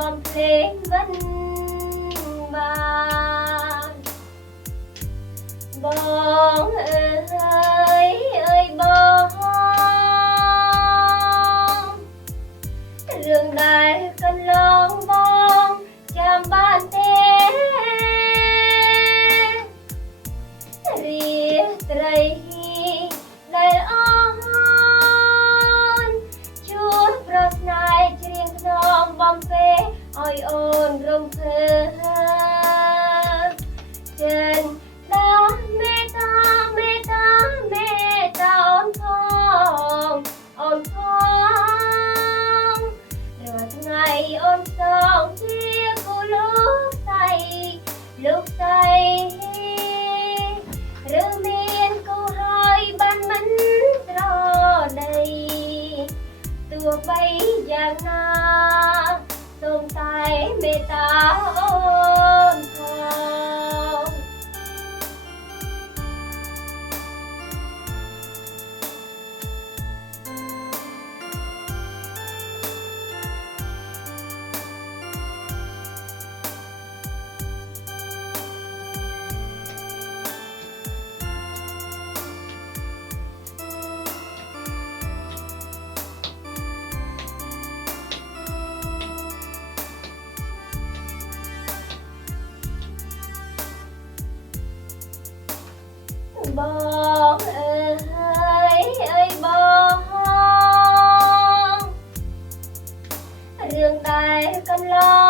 បំភ្លេងមិនបានបងអើយបងរឿងដែលកន្លងបងចាំបានទេរាត្រីដែលអូនជួបប្រស្នេហ៍ច្រៀងក្នុងបំពេឲ្យអូនរំភើបចិនដាមេតាអូនផងរាល់ថ្ងៃអូនសងជាគូលោកស្រីឬមានគូហើយបានមិនស្រដីទោះបីយ៉ាងណាសូមតែមេត្តាអូនផងបងអើយបងរឿងដែលកន្លង